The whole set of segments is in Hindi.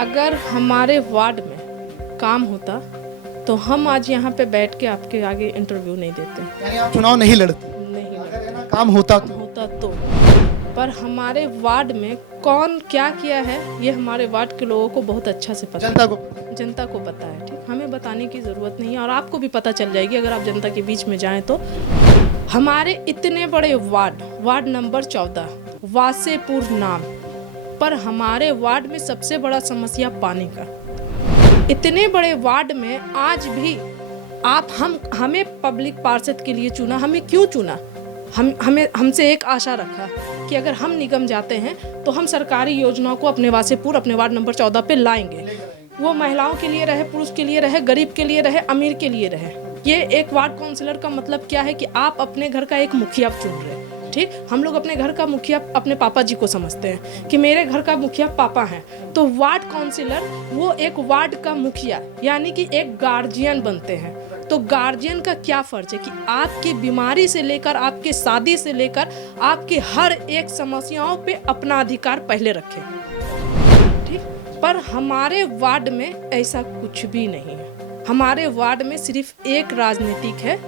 अगर हमारे वार्ड में काम होता तो हम आज यहाँ पे बैठ के आपके आगे इंटरव्यू नहीं देते। यानी आप चुनाव नहीं लड़ते? नहीं अगर है ना काम होता तो? तो पर हमारे वार्ड में कौन क्या किया है ये हमारे वार्ड के लोगों को बहुत अच्छा से पता है। जनता को पता है। ठीक, हमें बताने की ज़रूरत नहीं है और आपको भी पता चल जाएगी अगर आप जनता के बीच में जाएं तो। हमारे इतने बड़े वार्ड नंबर 14 वासेपुर नाम पर हमारे वार्ड में सबसे बड़ा समस्या पानी का। इतने बड़े वार्ड में आज भी आप हमें पब्लिक पार्षद के लिए चुना। हमें क्यों चुना? हमसे एक आशा रखा कि अगर हम निगम जाते हैं तो हम सरकारी योजनाओं को अपने वासेपुर अपने वार्ड नंबर 14 पे लाएंगे। वो महिलाओं के लिए रहे, पुरुष के लिए रहे, गरीब के लिए रहे, अमीर के लिए रहे। ये एक वार्ड काउंसलर का मतलब क्या है कि आप अपने घर का एक मुखिया चुन रहे हैं। ठीक, हम लोग अपने घर का मुखिया अपने पापा जी को समझते हैं कि मेरे घर का मुखिया पापा हैं। तो वार्ड काउंसलर वो एक वार्ड का मुखिया यानी कि एक गार्जियन बनते हैं। तो गार्जियन का क्या फर्ज है कि आपकी बीमारी से लेकर आपके शादी से लेकर आपके हर एक समस्याओं पे अपना अधिकार पहले रखें। ठीक, पर हमारे वार्ड में ऐसा कुछ भी नहीं है। हमारे वार्ड में सिर्फ एक राजनीतिक है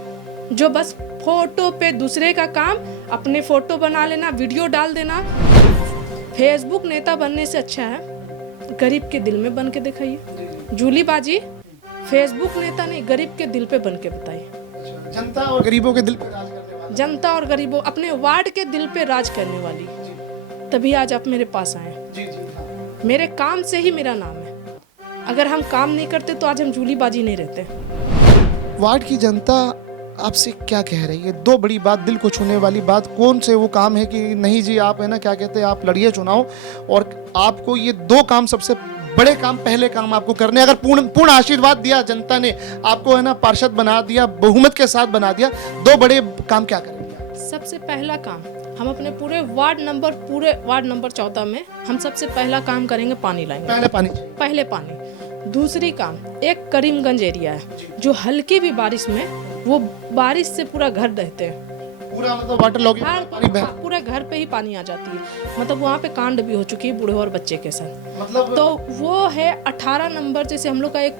जो बस फोटो पे दूसरे का काम, अपने फोटो बना लेना, वीडियो डाल देना। फेसबुक नेता बनने से अच्छा है गरीब के दिल में बन के दिखाइए। जूली बाजी फेसबुक नेता नहीं, गरीब के दिल पे बन के बताइए। जनता और गरीबों के दिल पे राज करने वाली। जनता और गरीबों अपने वार्ड के दिल पे राज करने वाली। तभी आज आप मेरे पास आए। जी। मेरे काम से ही मेरा नाम है। अगर हम काम नहीं करते तो आज हम जूली बाजी नहीं रहते। वार्ड की जनता आपसे क्या कह रही है? दो बड़ी बात, दिल को छूने वाली बात, कौन से वो काम है कि नहीं जी आप है ना क्या कहते हैं आप लड़िए चुनाव और आपको ये दो काम सबसे बड़े काम, पहले काम आपको करने, अगर पूर्ण आशीर्वाद दिया जनता ने आपको है ना पार्षद बना दिया, बहुमत के साथ बना दिया, दो बड़े काम क्या करेंगे? सबसे पहला काम हम अपने पूरे वार्ड नंबर 14 में हम सबसे पहला काम करेंगे, पानी लाएंगे। पहले पानी। दूसरी काम, एक करीमगंज एरिया है जो हल्की भी बारिश में वो बारिश से पूरा घर रहते हैं। पूरा मतलब वाटर लॉगिंग, पानी पूरा घर पे ही पानी आ जाती है। मतलब वहाँ पे कांड भी हो चुकी है बूढ़े और बच्चे के साथ। मतलब तो वो है 18 नंबर, जैसे हम लोग का एक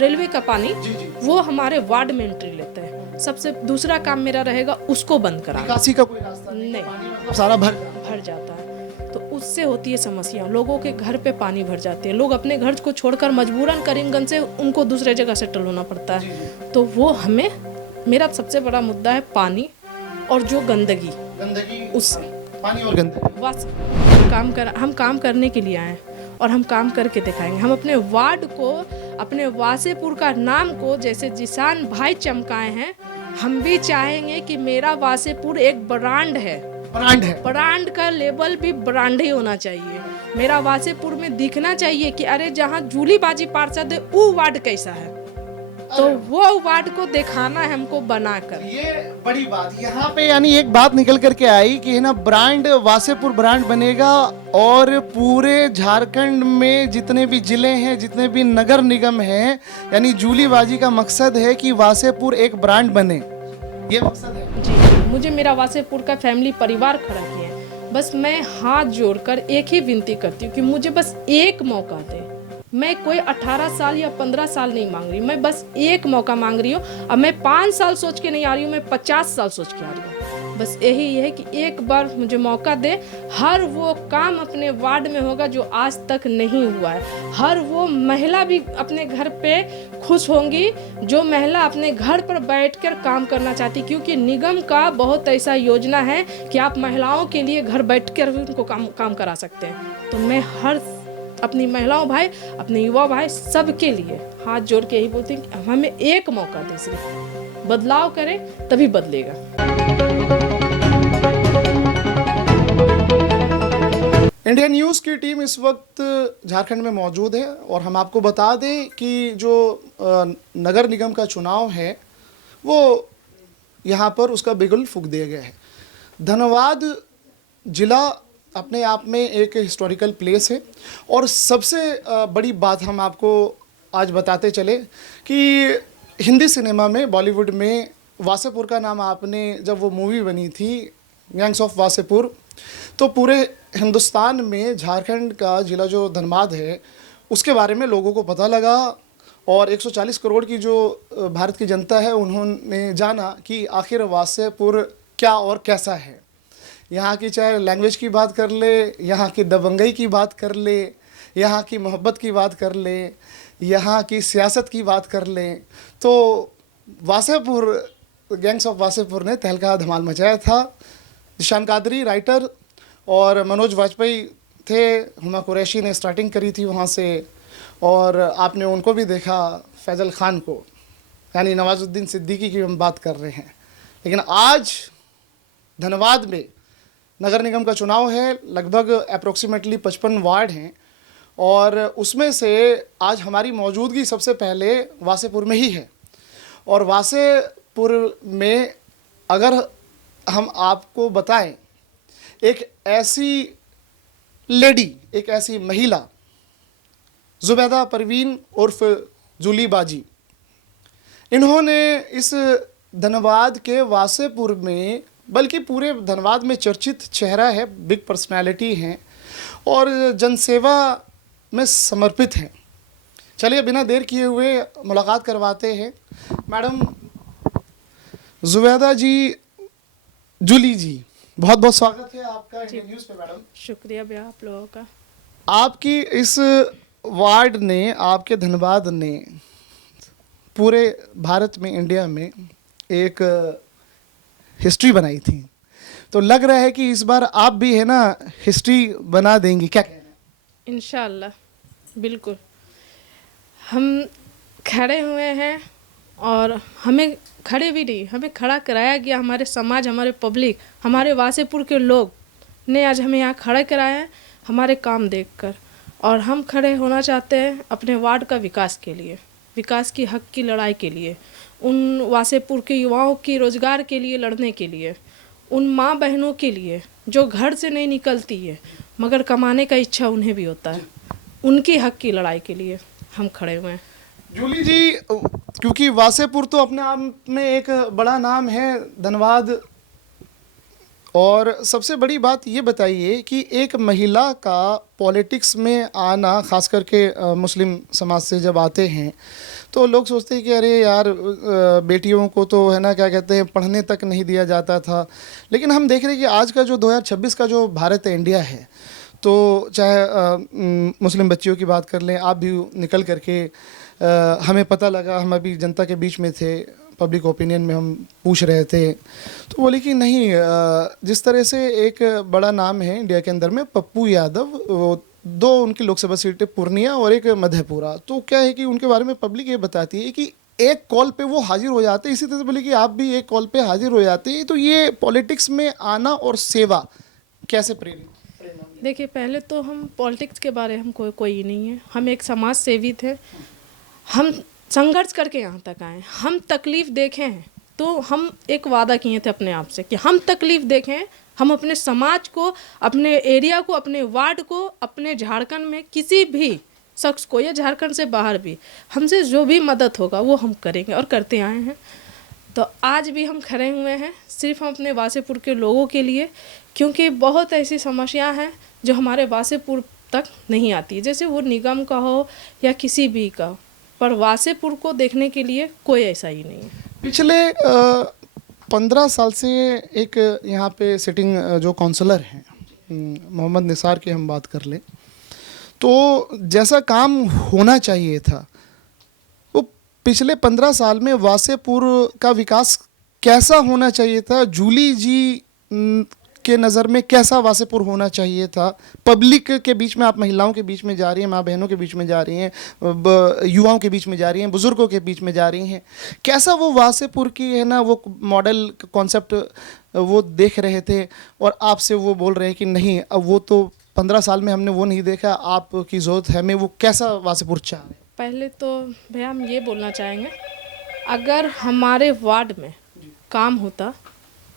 रेलवे का पानी वो हमारे वार्ड में एंट्री लेते हैं। सबसे दूसरा काम मेरा रहेगा उसको बंद कराना। निकासी का कोई रास्ता नहीं, मतलब सारा भर जाता है। तो उससे होती है समस्या, लोगों के घर पे पानी भर जाते हैं। लोग अपने घर को छोड़कर मजबूरन करीमगंज से उनको दूसरे जगह सेटल होना पड़ता है। तो वो हमें, मेरा सबसे बड़ा मुद्दा है पानी और जो गंदगी उससे पानी और गंदगी। बस हम काम करने के लिए आए और हम काम करके दिखाएंगे। हम अपने वार्ड को, अपने वासेपुर का नाम को जैसे जिसान भाई चमकाए हैं, हम भी चाहेंगे कि मेरा वासेपुर एक ब्रांड है। ब्रांड का लेबल भी ब्रांड ही होना चाहिए। मेरा वासेपुर में दिखना चाहिए कि अरे जहाँ जूली बाजी पार्षद है वो वार्ड कैसा है, तो वो वार्ड को दिखाना है हमको बनाकर। ये बड़ी बात यहाँ पे यानी एक बात निकल करके आई कि है ना ब्रांड, वासेपुर ब्रांड बनेगा और पूरे झारखंड में जितने भी जिले हैं, जितने भी नगर निगम हैं, यानी जूली बाजी का मकसद है कि वासेपुर एक ब्रांड बने। ये मकसद है जी। मुझे मेरा वासेपुर का फैमिली परिवार खड़ा किया है। बस मैं हाथ जोड़कर एक ही विनती करती हूँ कि मुझे बस एक मौका दे। मैं कोई 18 साल या 15 साल नहीं मांग रही, मैं बस एक मौका मांग रही हूँ। अब मैं 5 साल सोच के नहीं आ रही हूँ, मैं 50 साल सोच के आ रही हूँ। बस यही है कि एक बार मुझे मौका दे। हर वो काम अपने वार्ड में होगा जो आज तक नहीं हुआ है। हर वो महिला भी अपने घर पे खुश होंगी जो महिला अपने घर पर बैठकर काम करना चाहती, क्योंकि निगम का बहुत ऐसा योजना है कि आप महिलाओं के लिए घर बैठकर भी उनको काम करा सकते हैं। तो मैं हर अपनी महिलाओं भाई, अपने युवा भाई, सबके लिए हाथ जोड़ के यही बोलते हैं कि हमें एक मौका दे, सिर्फ बदलाव करें तभी बदलेगा। इंडिया न्यूज़ की टीम इस वक्त झारखंड में मौजूद है और हम आपको बता दें कि जो नगर निगम का चुनाव है वो यहाँ पर उसका बिगुल फूंक दिया गया है। धनबाद जिला अपने आप में एक हिस्टोरिकल प्लेस है और सबसे बड़ी बात हम आपको आज बताते चले कि हिंदी सिनेमा में, बॉलीवुड में वासेपुर का नाम आपने, जब वो मूवी बनी थी गैंग्स ऑफ वासेपुर, तो पूरे हिंदुस्तान में झारखंड का ज़िला जो धनबाद है उसके बारे में लोगों को पता लगा और 140 करोड़ की जो भारत की जनता है उन्होंने जाना कि आखिर वासेपुर क्या और कैसा है। यहाँ की चाहे लैंग्वेज की बात कर ले, यहाँ की दबंगई की बात कर ले, यहाँ की मोहब्बत की बात कर ले, यहाँ की सियासत की बात कर ले, तो वासेपुर, गैंग्स ऑफ वासेपुर ने तहलका धमाल मचाया था। जिशान कादरी राइटर और मनोज वाजपेयी थे, हुमा कुरैशी ने स्टार्टिंग करी थी वहाँ से, और आपने उनको भी देखा, फैज़ल ख़ान को, यानी नवाजुद्दीन सिद्दीकी की हम बात कर रहे हैं। लेकिन आज धनबाद में नगर निगम का चुनाव है, लगभग अप्रोक्सीमेटली 55 वार्ड हैं और उसमें से आज हमारी मौजूदगी सबसे पहले वासेपुर में ही है। और वासेपुर में अगर हम आपको बताएं, एक ऐसी लेडी, एक ऐसी महिला जुबैदा परवीन उर्फ जूली बाजी, इन्होंने इस धनबाद के वासेपुर में, बल्कि पूरे धनबाद में चर्चित चेहरा है, बिग पर्सनालिटी हैं और जनसेवा में समर्पित हैं। चलिए बिना देर किए हुए मुलाकात करवाते हैं। मैडम जुबैदा जी, जूली जी, बहुत बहुत स्वागत है आपका इंडियन न्यूज़ पे। मैडम शुक्रिया भैया आप लोगों का। आपकी इस वार्ड ने, आपके धनबाद ने पूरे भारत में, इंडिया में एक हिस्ट्री बनाई थी, तो लग रहा है कि इस बार आप भी है ना हिस्ट्री बना देंगी, क्या कहना है? इंशाअल्लाह बिल्कुल। हम खड़े हुए हैं और हमें खड़े भी नहीं, हमें खड़ा कराया गया। हमारे समाज, हमारे पब्लिक, हमारे वासेपुर के लोग ने आज हमें यहाँ खड़ा कराया है हमारे काम देखकर। और हम खड़े होना चाहते हैं अपने वार्ड का विकास के लिए, विकास की हक की लड़ाई के लिए, उन वासेपुर के युवाओं की रोज़गार के लिए लड़ने के लिए, उन माँ बहनों के लिए जो घर से नहीं निकलती है मगर कमाने का इच्छा उन्हें भी होता है, उनकी हक की लड़ाई के लिए हम खड़े हुए हैं। जूली जी, क्योंकि वासेपुर तो अपने आप में एक बड़ा नाम है, धनबाद, और सबसे बड़ी बात ये बताइए कि एक महिला का पॉलिटिक्स में आना, ख़ास करके मुस्लिम समाज से जब आते हैं तो लोग सोचते हैं कि अरे यार, बेटियों को तो है ना, क्या कहते हैं, पढ़ने तक नहीं दिया जाता था। लेकिन हम देख रहे हैं कि आज का जो 2026 का जो भारत है, इंडिया है, तो चाहे मुस्लिम बच्चियों की बात कर लें, आप भी निकल करके हमें पता लगा, हम अभी जनता के बीच में थे, पब्लिक ओपिनियन में हम पूछ रहे थे, तो बोले कि नहीं, जिस तरह से एक बड़ा नाम है इंडिया के अंदर में, पप्पू यादव, वो 2 उनकी लोकसभा सीटें, पूर्णिया और एक मधेपुरा, तो क्या है कि उनके बारे में पब्लिक ये बताती है कि एक कॉल पे वो हाजिर हो जाते हैं। इसी तरह से बोले कि आप भी एक कॉल पे हाजिर हो जाते हैं। तो ये पॉलिटिक्स में आना और सेवा कैसे प्रेरित? देखिए, पहले तो हम पॉलिटिक्स के बारे में कोई नहीं है, हम एक समाज सेवी थे। हम संघर्ष करके यहाँ तक आए, हम तकलीफ़ देखे हैं, तो हम एक वादा किए थे अपने आप से कि हम तकलीफ़ देखें, हम अपने समाज को, अपने एरिया को, अपने वार्ड को, अपने झारखंड में किसी भी शख्स को या झारखंड से बाहर भी हमसे जो भी मदद होगा वो हम करेंगे और करते आए हैं। तो आज भी हम खड़े हुए हैं सिर्फ हम अपने वासेपुर के लोगों के लिए, क्योंकि बहुत ऐसी समस्या हैं जो हमारे वासेपुर तक नहीं आती, जैसे वो निगम का हो या किसी भी का, पर वासेपुर को देखने के लिए कोई ऐसा ही नहीं है। पिछले 15 साल से एक यहाँ पे सिटिंग जो काउंसलर हैं, मोहम्मद निसार की हम बात कर लें, तो जैसा काम होना चाहिए था, वो पिछले 15 साल में वासेपुर का विकास कैसा होना चाहिए था, जूली जी के नज़र में कैसा वासेपुर होना चाहिए था? पब्लिक के बीच में, आप महिलाओं के बीच में जा रही हैं, माँ बहनों के बीच में जा रही हैं, युवाओं के बीच में जा रही हैं, बुज़ुर्गों के बीच में जा रही हैं, कैसा वो वासेपुर की है ना वो मॉडल कॉन्सेप्ट वो देख रहे थे और आपसे वो बोल रहे हैं कि नहीं, अब वो तो 15 साल में हमने वो नहीं देखा, आपकी ज़रूरत है हमें, वो कैसा वासेपुर चाह रहे हैं? पहले तो भैया हम ये बोलना चाहेंगे, अगर हमारे वार्ड में काम होता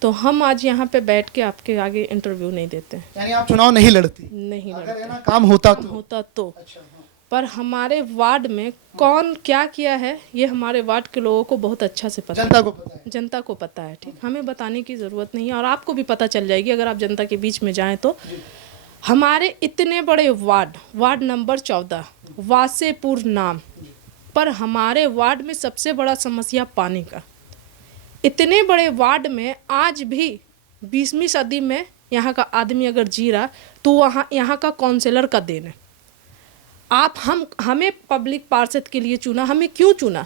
तो हम आज यहाँ पे बैठ के आपके आगे इंटरव्यू नहीं देते। यानी आप चुनाव नहीं लड़ती? नहीं लड़ते। अगर है ना काम होता तो? अच्छा, हाँ। पर हमारे वार्ड में कौन क्या किया है ये हमारे वार्ड के लोगों को बहुत अच्छा से पता है, जनता को पता है। ठीक, हमें बताने की ज़रूरत नहीं है और आपको भी पता चल जाएगी अगर आप जनता के बीच में जाएं तो। हमारे इतने बड़े वार्ड नंबर 14 वासेपुर नाम, पर हमारे वार्ड में सबसे बड़ा समस्या पानी का। इतने बड़े वार्ड में आज भी 20वीं सदी में यहाँ का आदमी अगर जी रहा तो वहाँ यहाँ का काउंसलर का देन है। आप हमें पब्लिक पार्षद के लिए चुना, हमें क्यों चुना?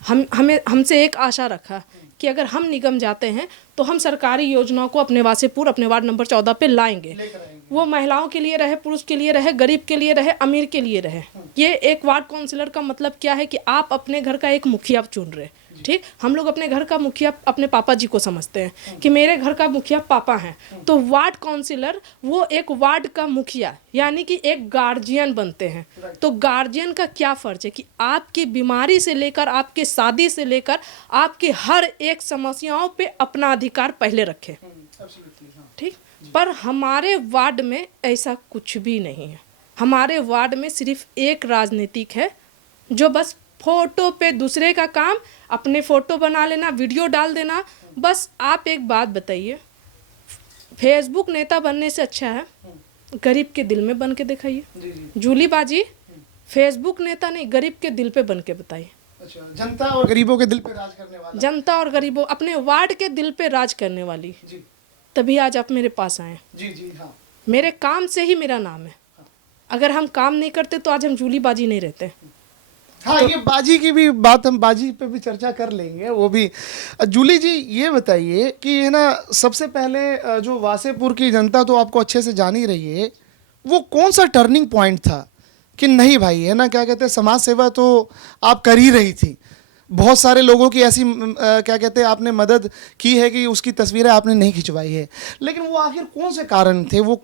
हमसे एक आशा रखा कि अगर हम निगम जाते हैं तो हम सरकारी योजनाओं को अपने वासेपुर, अपने वार्ड नंबर 14 पे लाएंगे। वो महिलाओं के लिए रहे, पुरुष के लिए रहे, गरीब के लिए रहे, अमीर के लिए रहे। ये एक वार्ड काउंसलर का मतलब क्या है कि आप अपने घर का एक मुखिया चुन रहे। ठीक, हम लोग अपने घर का मुखिया अपने पापा जी को समझते हैं कि मेरे घर का मुखिया पापा हैं, तो वार्ड काउंसलर वो एक वार्ड का मुखिया यानी कि एक गार्जियन बनते हैं। तो गार्जियन का क्या फर्ज है कि आपकी बीमारी से लेकर, आपके शादी से लेकर, आपके हर एक समस्याओं पे अपना अधिकार पहले रखे। ठीक, पर हमारे वार्ड में ऐसा कुछ भी नहीं है। हमारे वार्ड में सिर्फ एक राजनीतिक है जो बस फोटो पे दूसरे का काम, अपने फोटो बना लेना, वीडियो डाल देना। बस आप एक बात बताइए, फेसबुक नेता बनने से अच्छा है गरीब के दिल में बन के दिखाइए। जूली बाजी फेसबुक नेता नहीं, गरीब के दिल पे बन के बताइए। अच्छा, जनता और गरीबों के दिल पे राज करने वाला। जनता और गरीबों, अपने वार्ड के दिल पे राज करने वाली। जी। तभी आज आप मेरे पास आए। जी हाँ। मेरे काम से ही मेरा नाम है। अगर हम काम नहीं करते तो आज हम जूली बाजी नहीं रहते। हाँ, तो ये बाजी की भी बात, हम बाजी पे भी चर्चा कर लेंगे वो भी। जूली जी ये बताइए कि है ना, सबसे पहले जो वासेपुर की जनता तो आपको अच्छे से जान ही रही है, वो कौन सा टर्निंग पॉइंट था कि नहीं भाई है ना, क्या कहते हैं, समाज सेवा तो आप कर ही रही थी, बहुत सारे लोगों की ऐसी क्या कहते हैं आपने मदद की है कि उसकी तस्वीरें आपने नहीं खिंचवाई है, लेकिन वो आखिर कौन से कारण थे वो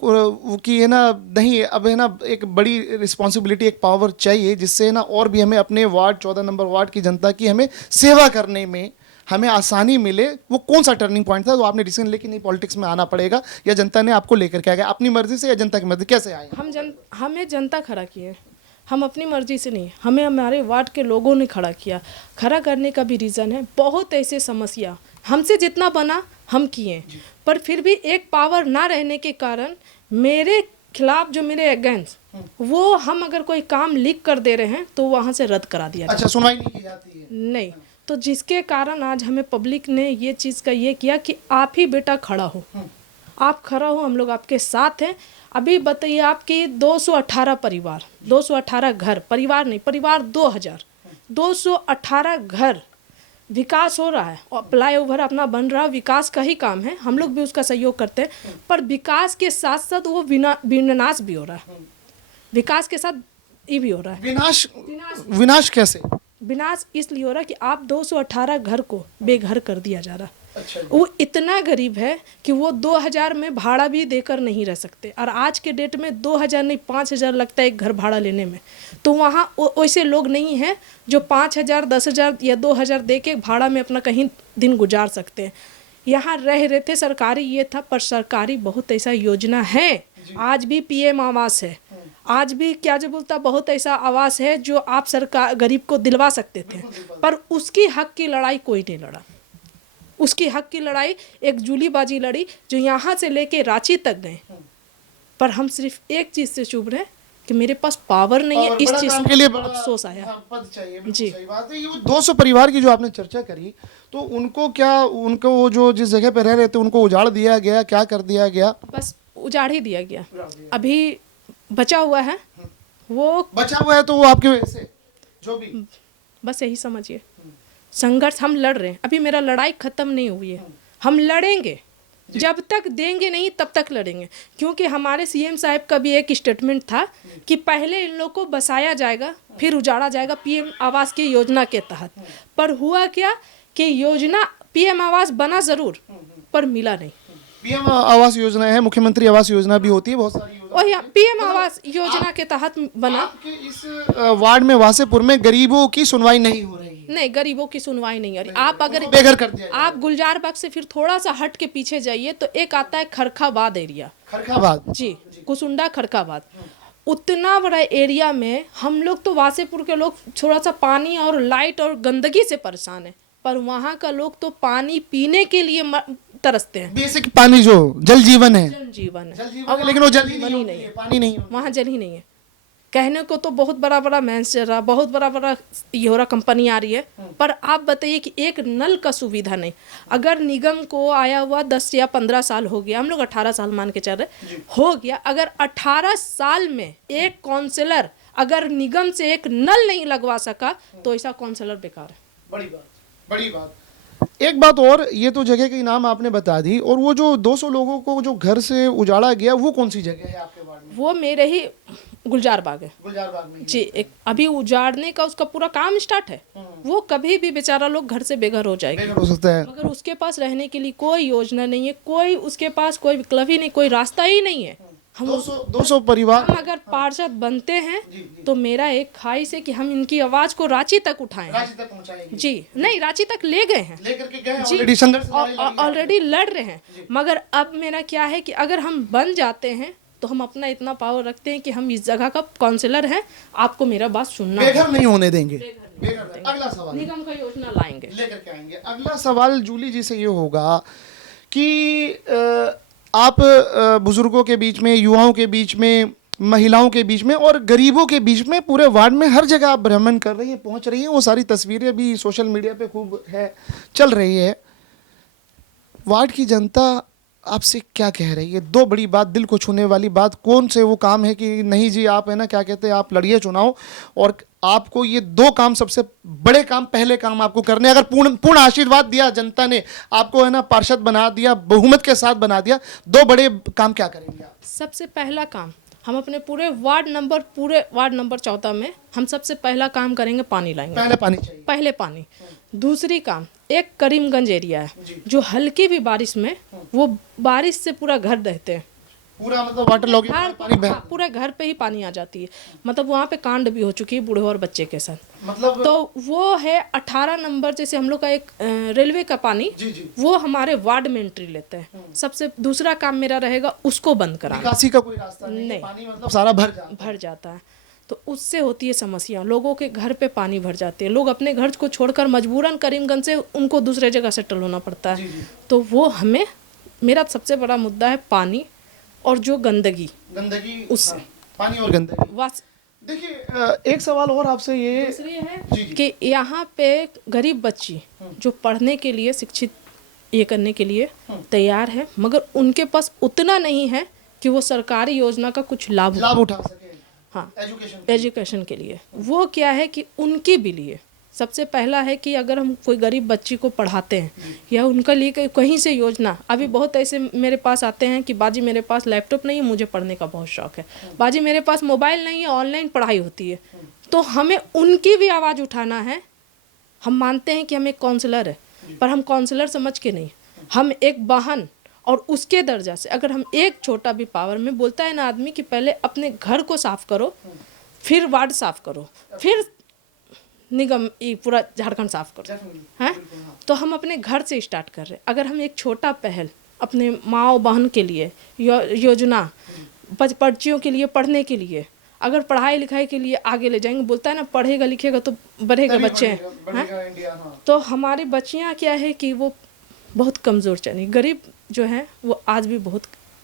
कि है ना, नहीं अब है ना एक बड़ी रिस्पॉन्सिबिलिटी, एक पावर चाहिए जिससे है ना और भी हमें अपने वार्ड 14 नंबर वार्ड की जनता की हमें सेवा करने में हमें आसानी मिले। वो कौन सा टर्निंग पॉइंट था? तो आपने डिसीजन लेके नहीं पॉलिटिक्स में आना पड़ेगा, या जनता ने आपको लेकर के आ गया अपनी मर्जी से, या जनता की मर्जी कैसे आए? हमें जनता खड़ा किया, हम अपनी मर्जी से नहीं, हमें हमारे वार्ड के लोगों ने खड़ा किया। खड़ा करने का भी रीज़न है, बहुत ऐसे समस्या हमसे जितना बना हम किए, पर फिर भी एक पावर ना रहने के कारण मेरे खिलाफ, जो मेरे अगेंस्ट, वो हम अगर कोई काम लिख कर दे रहे हैं तो वहाँ से रद्द करा दिया। अच्छा, सुनवाई नहीं की जाती है? नहीं, तो जिसके कारण आज हमें पब्लिक ने ये चीज़ का ये किया कि आप ही बेटा खड़ा हो, आप खड़ा हो, हम लोग आपके साथ हैं। अभी बताइए आपकी 218 परिवार, 218 घर, परिवार नहीं, परिवार 218 घर विकास हो रहा है और फ्लाईओवर अपना बन रहा है, विकास का ही काम है, हम लोग भी उसका सहयोग करते हैं, पर विकास के साथ साथ वो विनाश भी हो रहा है। विकास के साथ ये भी हो रहा है विनाश कैसे? विनाश इसलिए हो रहा है कि आप 218 घर को बेघर कर दिया जा रहा है। अच्छा, वो इतना गरीब है कि वो 2000 में भाड़ा भी देकर नहीं रह सकते, और आज के डेट में 2000 नहीं 5000 लगता है एक घर भाड़ा लेने में। तो वहाँ वैसे लोग नहीं हैं जो 5000, 10,000 या 2000 दे के भाड़ा में अपना कहीं दिन गुजार सकते हैं। यहाँ रह रहे थे, सरकारी ये था, पर सरकारी बहुत ऐसा योजना है, आज भी PM आवास है, आज भी क्या जो बोलता, बहुत ऐसा आवास है जो आप सरकार गरीब को दिलवा सकते थे, पर उसकी हक की लड़ाई कोई नहीं लड़ा। उसकी हक की लड़ाई एक जूली बाजी लड़ी जो यहाँ से लेके रांची तक गए, पर हम सिर्फ एक चीज़ से चुप रहे कि मेरे पास पावर नहीं है, इस चीज़ के लिए अफसोस आया। पद चाहिए, जी सही बात है। ये 200 परिवार की जो आपने चर्चा करी, तो उनको क्या, उनको वो जो जिस जगह पे रह रहे थे उनको उजाड़ दिया गया, क्या कर दिया गया? बस उजाड़ ही दिया गया। अभी बचा हुआ है, वो बचा हुआ है तो वो आपके वजह से जो भी, बस यही समझिए, संघर्ष हम लड़ रहे हैं, अभी मेरा लड़ाई खत्म नहीं हुई है, हम लड़ेंगे, जब तक देंगे नहीं तब तक लड़ेंगे। क्योंकि हमारे CM साहब का भी एक स्टेटमेंट था कि पहले इन लोग को बसाया जाएगा फिर उजाड़ा जाएगा PM आवास की योजना के तहत। पर हुआ क्या कि योजना PM आवास बना ज़रूर पर मिला नहीं। PM आवास योजना है, मुख्यमंत्री आवास योजना भी होती है, बहुत सारी और यहाँ PM आवास योजना के तहत बना। आपके इस वार्ड में वासेपुर में गरीबों की सुनवाई नहीं हो रही? नहीं, गरीबों की सुनवाई नहीं हो रही। आप अगर बेघर कर दिया, आप गुलजार बाग से फिर थोड़ा सा हट के पीछे जाइए तो एक आता है खरखाबाद एरिया, खरखाबाद, जी, कुसुंडा खरखाबाद। उतना बड़ा एरिया में हम लोग तो वासेपुर के लोग थोड़ा सा पानी और लाइट और गंदगी से परेशान है, पर वहाँ का लोग तो पानी पीने के लिए तरसते हैं। बेसिक पानी जो जल जीवन है, जल जीवन है, लेकिन वो जल ही नहीं है, पानी नहीं, वहाँ जल ही नहीं है। कहने को तो बहुत बड़ा बड़ा मेंस चल रहा, बहुत बड़ा बड़ा ये हो रहा, कंपनी आ रही है, पर आप बताइए कि एक नल का सुविधा नहीं। अगर निगम को आया हुआ 10 या 15 साल हो गया, हम लोग 18 साल मान के चल रहे हो गया, अगर 18 साल में एक काउंसलर अगर निगम से एक नल नहीं लगवा सका तो ऐसा काउंसलर बेकार है। बड़ी बात, बड़ी बात। एक बात और, ये तो जगह के नाम आपने बता दी, और वो जो 200 लोगों को जो घर से उजाड़ा गया, वो कौन सी जगह है आपके वार्ड में? वो मेरे ही गुलजार बाग है। गुलजार बाग में जी, एक अभी उजाड़ने का उसका पूरा काम स्टार्ट है। वो कभी भी बेचारा लोग घर से बेघर हो जाएगा, बेघर हो सकता है। मगर उसके पास रहने के लिए कोई योजना नहीं है, कोई उसके पास कोई विकल्प ही नहीं, कोई रास्ता ही नहीं है। हम 200 परिवार हम अगर पार्षद बनते हैं तो मेरा एक ख्वाहिश है कि हम इनकी आवाज को रांची तक उठाएं। रांची तक पहुंचाएंगे। जी नहीं, रांची तक ले गए हैं, लेकर के गए जी, ऑलरेडी संघर्ष लड़ाई लड़ी है। ऑलरेडी लड़ रहे हैं। मगर अब मेरा क्या है कि अगर हम बन जाते हैं तो हम अपना इतना पावर रखते हैं कि हम इस जगह का काउंसलर हैं, आपको मेरा बात सुनना है। बेघर नहीं होने देंगे। बेघर अगला सवाल निगम का योजना लाएंगे, लेकर के आएंगे। अगला सवाल जूली जी से ये होगा कि आप बुजुर्गों के बीच में, युवाओं के बीच में, महिलाओं के बीच में और गरीबों के बीच में पूरे वार्ड में हर जगह आप भ्रमण कर रही हैं, पहुंच रही हैं, वो सारी तस्वीरें भी सोशल मीडिया पे खूब है, चल रही है। वार्ड की जनता आपसे क्या कह रही है? दो बड़ी बात, दिल को छूने वाली बात, कौन से वो काम है कि नहीं जी आप है ना क्या कहते हैं, आप लड़िए चुनाव, और आपको ये दो काम, सबसे बड़े काम, पहले काम आपको करने, अगर पूर्ण आशीर्वाद दिया जनता ने आपको है ना पार्षद बना दिया, बहुमत के साथ बना दिया, दो बड़े काम क्या करेंगे आप? सबसे पहला काम हम अपने पूरे वार्ड नंबर 14 में हम सबसे पहला काम करेंगे, पानी लाएंगे। पहले पानी चाहिए। पहले पानी। दूसरी काम, एक करीमगंज एरिया है जो हल्की भी बारिश में, वो बारिश से पूरा घर रहते हैं, पूरा मतलब वाटर लॉगिंग, पानी बह, पूरे घर पे ही पानी आ जाती है। मतलब वहाँ पे कांड भी हो चुकी है बूढ़े और बच्चे के साथ। मतलब तो वो है 18 नंबर, जैसे हम लोग का एक रेलवे का पानी, वो हमारे वार्ड में एंट्री लेते हैं। सबसे दूसरा काम मेरा रहेगा उसको बंद कराना। निकासी का कोई रास्ता नहीं है, पानी मतलब सारा भर जाता है। तो उससे होती है समस्या, लोगों के घर पे पानी भर जाते हैं, लोग अपने घर को छोड़कर मजबूरन करीमगंज से उनको दूसरे जगह सेटल होना पड़ता है। तो वो हमें, मेरा सबसे बड़ा मुद्दा है पानी और जो गंदगी उससे, पानी और गंदगी। देखिए एक सवाल और आपसे ये दूसरी है कि यहाँ पे गरीब बच्ची जो पढ़ने के लिए, शिक्षित ये करने के लिए तैयार है, मगर उनके पास उतना नहीं है कि वो सरकारी योजना का कुछ लाभ उठा सके। हाँ, एजुकेशन के लिए। वो क्या है कि उनके भी लिए सबसे पहला है कि अगर हम कोई गरीब बच्ची को पढ़ाते हैं या उनके लिए कहीं से योजना, अभी बहुत ऐसे मेरे पास आते हैं कि बाजी मेरे पास लैपटॉप नहीं है, मुझे पढ़ने का बहुत शौक है, बाजी मेरे पास मोबाइल नहीं है, ऑनलाइन पढ़ाई होती है। तो हमें उनकी भी आवाज़ उठाना है। हम मानते हैं कि हम एक काउंसलर है, पर हम काउंसलर समझ के नहीं, हम एक वाहन और उसके दर्जा से, अगर हम एक छोटा भी पावर में, बोलता है ना आदमी कि पहले अपने घर को साफ करो, फिर वार्ड साफ करो, फिर निगम ये पूरा झारखंड साफ करो, हैं? तो हम अपने घर से स्टार्ट कर रहे हैं। अगर हम एक छोटा पहल अपने माँ बहन के लिए, योजना, बच्चियों के लिए, पढ़ने के लिए, अगर पढ़ाई लिखाई के लिए आगे ले जाएंगे, बोलता है ना पढ़ेगा लिखेगा तो बढ़ेगा बच्चे हैं। तो हमारी बच्चियाँ क्या है कि वो बहुत कमज़ोर चली, गरीब जो है वो आज भी बहुत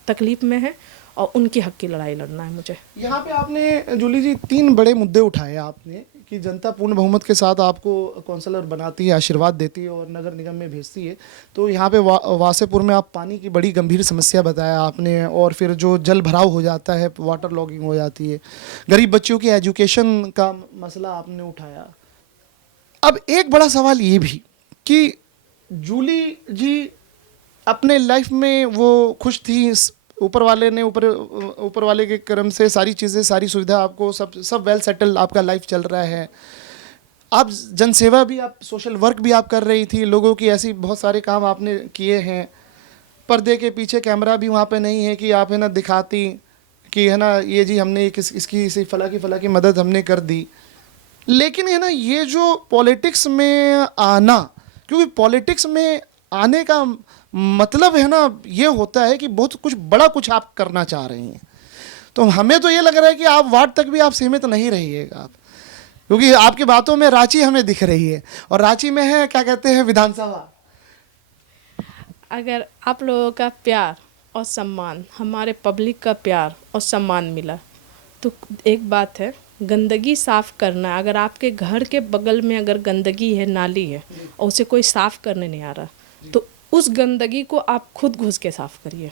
तकलीफ में है, और उनकी हक की लड़ाई लड़ना है मुझे। यहाँ पे आपने जूली जी 3 बड़े मुद्दे उठाए आपने कि जनता पूर्ण बहुमत के साथ आपको काउंसलर बनाती है, आशीर्वाद देती है और नगर निगम में भेजती है। तो यहाँ पे वासेपुर में आप पानी की बड़ी गंभीर समस्या बताया आपने, और फिर जो जल भराव हो जाता है, वाटर लॉगिंग हो जाती है, गरीब बच्चों की एजुकेशन का मसला आपने उठाया। अब एक बड़ा सवाल ये भी कि जूली जी अपने लाइफ में वो खुश थी, ऊपर वाले ने ऊपर वाले के कर्म से सारी चीज़ें, सारी सुविधा आपको सब वेल सेटल, आपका लाइफ चल रहा है। आप जनसेवा भी, आप सोशल वर्क भी आप कर रही थी, लोगों की ऐसी बहुत सारे काम आपने किए हैं। पर्दे के पीछे कैमरा भी वहाँ पे नहीं है कि आप है ना दिखाती कि है ना ये जी हमने इसकी फला की मदद हमने कर दी। लेकिन है ना ये जो पॉलिटिक्स में आना, क्योंकि पॉलिटिक्स में आने का मतलब है ना ये होता है कि बहुत कुछ बड़ा कुछ आप करना चाह रही हैं। तो हमें तो ये लग रहा है कि आप वार्ड तक भी आप सीमित नहीं रहिएगा आप, क्योंकि आपकी बातों में रांची हमें दिख रही है, और रांची में है क्या कहते हैं विधानसभा। अगर आप लोगों का प्यार और सम्मान, हमारे पब्लिक का प्यार और सम्मान मिला, तो एक बात है, गंदगी साफ करना, अगर आपके घर के बगल में अगर गंदगी है, नाली है, और उसे कोई साफ करने नहीं आ रहा, तो उस गंदगी को आप खुद घुस के साफ करिए,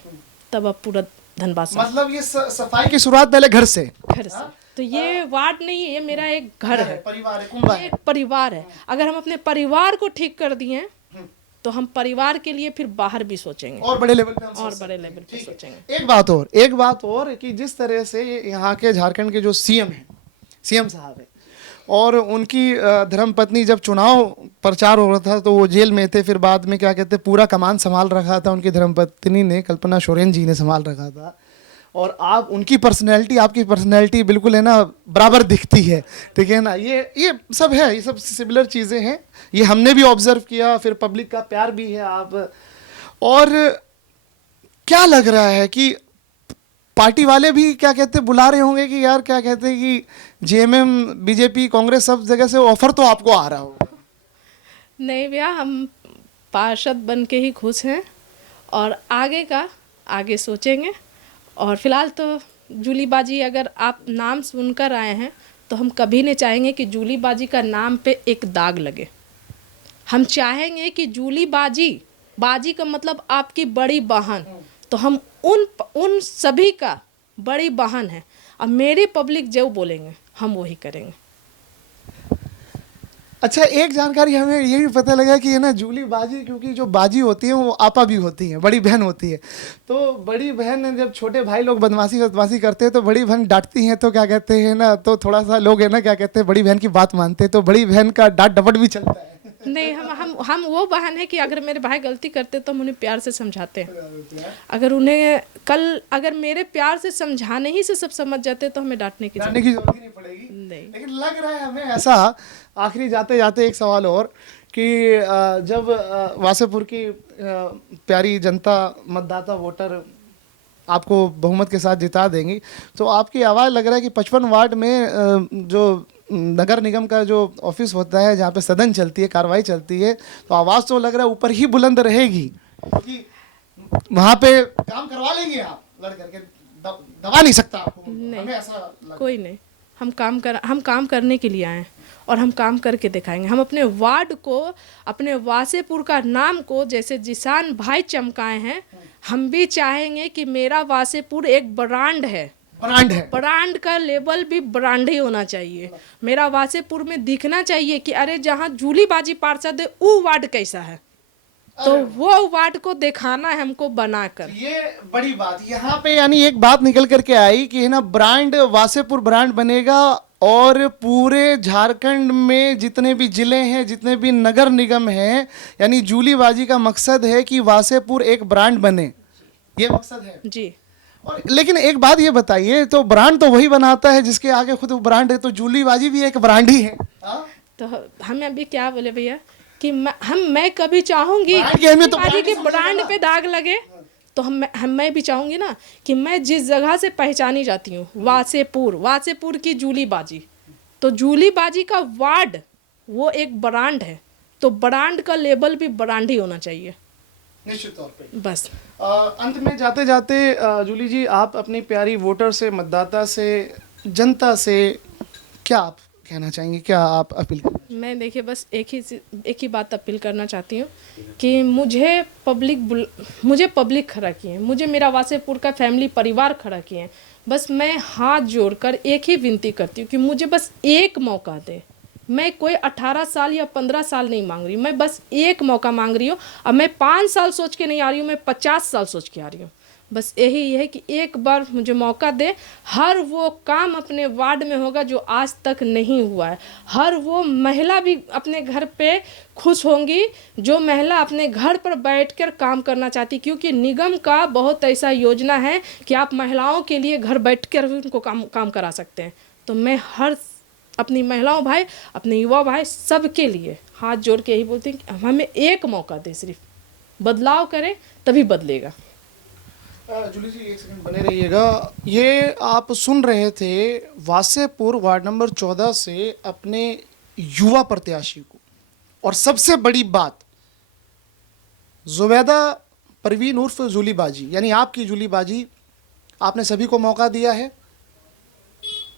तब आप पूरा धनबाद साफ। मतलब ये सफाई की शुरुआत पहले घर से। घर से। तो ये वार्ड नहीं है, ये मेरा एक घर है, परिवार है, कुंबा ये है। एक परिवार है। अगर हम अपने परिवार को ठीक कर दिए तो हम परिवार के लिए फिर बाहर भी सोचेंगे, और बड़े लेवल पे हम और सोच बड़े सकते हैं। लेवल पे ठीक है। सोचेंगे। एक बात और कि जिस तरह से यहाँ के झारखंड के जो सीएम हैं, सीएम साहब है, और उनकी धर्मपत्नी जब चुनाव प्रचार हो रहा था तो वो जेल में थे, फिर बाद में क्या कहते पूरा कमान संभाल रखा था उनकी धर्मपत्नी ने, कल्पना सोरेन जी ने संभाल रखा था। और आप उनकी पर्सनैलिटी, आपकी पर्सनैलिटी बिल्कुल है ना बराबर दिखती है, ठीक है ना। ये सब है, ये सब सिमिलर चीज़ें हैं, ये हमने भी ऑब्जर्व किया, फिर पब्लिक का प्यार भी है आप। और क्या लग रहा है कि पार्टी वाले भी क्या कहते बुला रहे होंगे कि यार क्या कहते हैं कि जेएमएम, बीजेपी, कांग्रेस सब जगह से ऑफर तो आपको आ रहा होगा? नहीं भैया, हम पार्षद बन के ही खुश हैं, और आगे का आगे सोचेंगे। और फिलहाल तो जूलीबाजी अगर आप नाम सुनकर आए हैं, तो हम कभी नहीं चाहेंगे कि जूलीबाजी का नाम पे एक दाग लगे। हम चाहेंगे कि जूलीबाजी, बाजी का मतलब आपकी बड़ी बहन, तो हम उन सभी का बड़ी बहन है। अब मेरी पब्लिक जो बोलेंगे हम वही करेंगे। अच्छा, एक जानकारी हमें ये भी पता लगा कि है ना जूली बाजी, क्योंकि जो बाजी होती है वो आपा भी होती है, बड़ी बहन होती है। तो बड़ी बहन जब छोटे भाई लोग बदमाशी करते हैं तो बड़ी बहन डांटती हैं, तो क्या कहते हैं ना, तो थोड़ा सा लोग है ना क्या कहते हैं बड़ी बहन की बात मानते हैं, तो बड़ी बहन का डांट डपट भी चलता है। नहीं, हम वो बहन है कि अगर मेरे भाई गलती करते तो हम उन्हें प्यार से समझाते हैं। अगर उन्हें अगर मेरे प्यार से समझाने ही से सब समझ जाते तो हमें डांटने की जरूरत ही नहीं पड़ेगी। नहीं। लेकिन लग रहा है हमें ऐसा, आखिरी जाते जाते एक सवाल और कि जब वासेपुर की प्यारी जनता, मतदाता, वोटर आपको बहुमत के साथ जिता देंगी, तो आपकी आवाज़ लग रहा है कि 55 वार्ड में जो नगर निगम का जो ऑफिस होता है, जहाँ पे सदन चलती है, कार्रवाई चलती है, तो आवाज़ तो लग रहा है ऊपर ही बुलंद रहेगी, क्योंकि वहाँ पे काम करवा लेंगे आप लड़ करके, दबा नहीं सकता आपको। हमें ऐसा कोई नहीं, हम काम करने के लिए आए हैं, और हम काम करके दिखाएंगे। हम अपने वार्ड को, अपने वासेपुर का नाम को जैसे जिसान भाई चमकाए हैं, हम भी चाहेंगे कि मेरा वासेपुर एक ब्रांड है। ब्रांड का लेबल भी ब्रांड ही होना चाहिए। मेरा वासेपुर में दिखना चाहिए कि अरे जहाँ जूलीबाजी पार्षद है वो वार्ड कैसा है, तो वो वार्ड को दिखाना है हमको बनाकर। ये बड़ी बात यहाँ पे, यानी एक बात निकल करके आई कि है ना ब्रांड, वासेपुर ब्रांड बनेगा, और पूरे झारखंड में जितने भी जिले हैं, जितने भी नगर निगम हैं, यानी जूलीबाजी का मकसद है कि वासेपुर एक ब्रांड बने, ये मकसद है जी। और लेकिन एक बात ये बताइए, तो ब्रांड तो वही बनाता है जिसके आगे खुद ब्रांड है, तो जूलीबाजी भी एक ब्रांड ही है। तो हम अभी क्या बोले भैया कि मैं कभी चाहूंगी तो कि ब्रांड पे दाग लगे, तो मैं भी चाहूंगी ना कि मैं जिस जगह से पहचानी जाती हूँ, वासेपुर की जूलीबाजी, तो जूलीबाजी का वार्ड वो एक ब्रांड है, तो ब्रांड का लेबल भी ब्रांड ही होना चाहिए, निश्चित तौर पे। बस। अंत में जाते जाते जूली जी, आप अपनी प्यारी वोटर से, मतदाता से, जनता से क्या आप कहना चाहेंगे, क्या आप अपील करें? मैं देखिए बस एक ही बात अपील करना चाहती हूँ कि मुझे पब्लिक खड़ा किए, मुझे मेरा वासेपुर का फैमिली परिवार खड़ा किए। बस मैं हाथ जोड़कर एक ही विनती करती हूँ कि मुझे बस एक मौका दे। मैं कोई 18 साल या 15 साल नहीं मांग रही हूँ, मैं बस एक मौका मांग रही हूँ। अब मैं 5 साल सोच के नहीं आ रही हूँ, मैं 50 साल सोच के आ रही हूँ। बस यही है कि एक बार मुझे मौका दे, हर वो काम अपने वार्ड में होगा जो आज तक नहीं हुआ है। हर वो महिला भी अपने घर पे खुश होंगी जो महिला अपने घर पर बैठकर काम करना चाहती, क्योंकि निगम का बहुत ऐसा योजना है कि आप महिलाओं के लिए घर बैठकर भी उनको काम करा सकते हैं। तो मैं हर अपनी महिलाओं भाई, अपने युवा भाई, सबके लिए हाथ जोड़ के यही बोलती हूँ कि हमें एक मौका दे, सिर्फ बदलाव करें तभी बदलेगा। जूली जी एक सेकंड बने रहिएगा। ये आप सुन रहे थे वासेपुर वार्ड नंबर 14 से अपने युवा प्रत्याशी को, और सबसे बड़ी बात जुबैदा परवीन उर्फ जूलीबाजी, यानी आपकी जूलीबाजी, आपने सभी को मौका दिया है,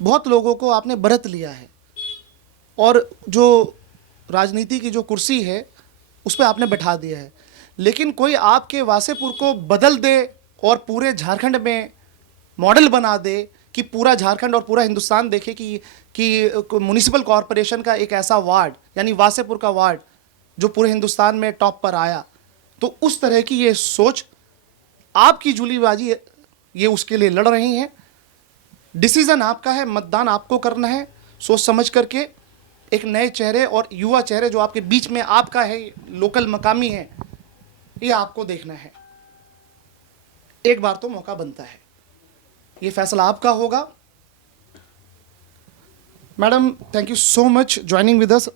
बहुत लोगों को आपने बरत लिया है और जो राजनीति की जो कुर्सी है उस पर आपने बैठा दिया है, लेकिन कोई आपके वासेपुर को बदल दे और पूरे झारखंड में मॉडल बना दे कि पूरा झारखंड और पूरा हिंदुस्तान देखे कि म्युनिसिपल कॉरपोरेशन का एक ऐसा वार्ड यानी वासेपुर का वार्ड जो पूरे हिंदुस्तान में टॉप पर आया, तो उस तरह की ये सोच आपकी जूलीबाजी ये उसके लिए लड़ रही हैं। डिसीजन आपका है, मतदान आपको करना है, सोच समझ करके एक नए चेहरे और युवा चेहरे जो आपके बीच में आपका है, लोकल मकामी है, ये आपको देखना है। एक बार तो मौका बनता है, ये फैसला आपका होगा। Madam, thank you so much joining with us.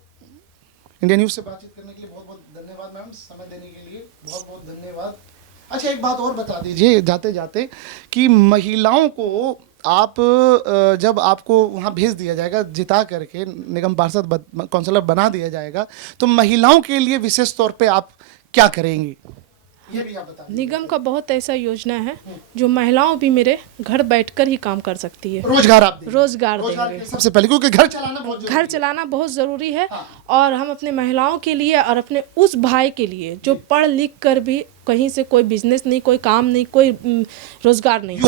India news से बातचीत करने के लिए बहुत बहुत धन्यवाद मैडम, समय देने के लिए बहुत बहुत धन्यवाद। अच्छा, एक बात और बता दीजिए जाते जाते कि महिलाओं को आप जब आपको वहाँ भेज दिया जाएगा, जिता करके निगम पार्षद काउंसलर बना दिया जाएगा, तो महिलाओं के लिए विशेष तौर पे आप क्या करेंगी, ये भी आप बता दीजिए। निगम का बहुत ऐसा योजना है जो महिलाओं भी मेरे घर बैठकर ही काम कर सकती है। रोजगार आप देंगे? रोजगार देंगे सबसे पहले, क्योंकि घर चलाना बहुत घर चलाना बहुत ज़रूरी है। हाँ। और हम अपने महिलाओं के लिए और अपने उस भाई के लिए जो पढ़ लिख कर भी कहीं से कोई बिजनेस नहीं, कोई काम नहीं, कोई रोजगार नहीं,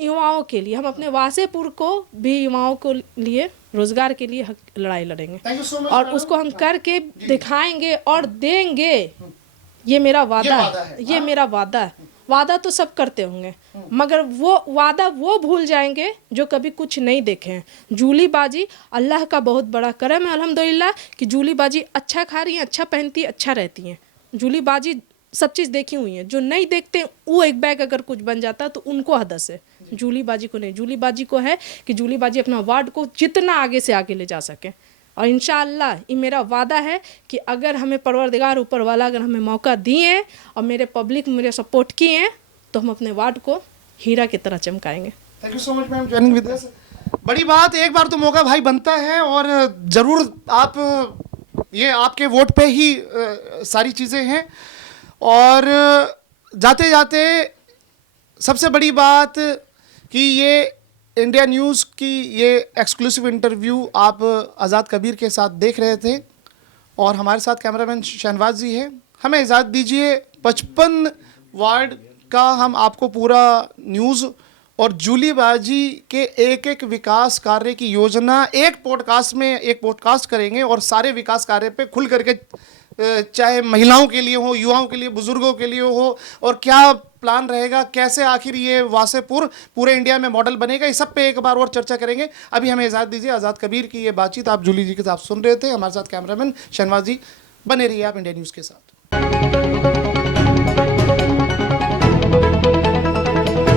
युवाओं के लिए हम अपने वासेपुर को भी युवाओं को लिए रोजगार के लिए लड़ाई लड़ेंगे और उसको हम करके दिखाएंगे और देंगे। ये मेरा वादा है, ये मेरा वादा है। वादा तो सब करते होंगे मगर वो वादा वो भूल जाएंगे जो कभी कुछ नहीं देखे हैं। जूली बाजी अल्लाह का बहुत बड़ा करम है अल्हम्दुलिल्लाह कि जूली बाजी अच्छा खा रही हैं, अच्छा पहनती है, अच्छा रहती हैं। जूली बाजी सब चीज़ देखी हुई है, जो नहीं देखते वो एक बैग अगर कुछ बन जाता तो उनको हदस है, जूली बाजी को नहीं। जूली बाजी को है कि जूली बाजी अपना वार्ड को जितना आगे से आगे ले जा सके और इंशाअल्लाह ये मेरा वादा है कि अगर हमें परवरदिगार ऊपर वाला अगर हमें मौका दिए और मेरे पब्लिक मेरे सपोर्ट किए तो हम अपने वार्ड को हीरा की तरह चमकाएंगे। Thank you so much ma'am joining with us. बड़ी बात, एक बार तो मौका भाई बनता है और ज़रूर आप ये आपके वोट पे ही सारी चीज़ें हैं। और जाते जाते सबसे बड़ी बात कि ये इंडिया न्यूज़ की ये एक्सक्लूसिव इंटरव्यू आप आज़ाद कबीर के साथ देख रहे थे और हमारे साथ कैमरामैन शहनवाज जी हैं। हमें इजाज़त दीजिए, 55 वार्ड का हम आपको पूरा न्यूज़ और जूली बाजी के एक एक विकास कार्य की योजना एक पॉडकास्ट करेंगे और सारे विकास कार्य पे खुल करके, चाहे महिलाओं के लिए हो, युवाओं के लिए, बुजुर्गों के लिए हो, और क्या प्लान रहेगा, कैसे आखिर ये वासेपुर पूरे इंडिया में मॉडल बनेगा, इस सब पे एक बार और चर्चा करेंगे। अभी हमें इजाज़त दीजिए। आज़ाद कबीर की ये बातचीत आप जूली जी के साथ सुन रहे थे, हमारे साथ कैमरामैन शहनवाज जी। बने रहिए आप इंडिया न्यूज़ के साथ।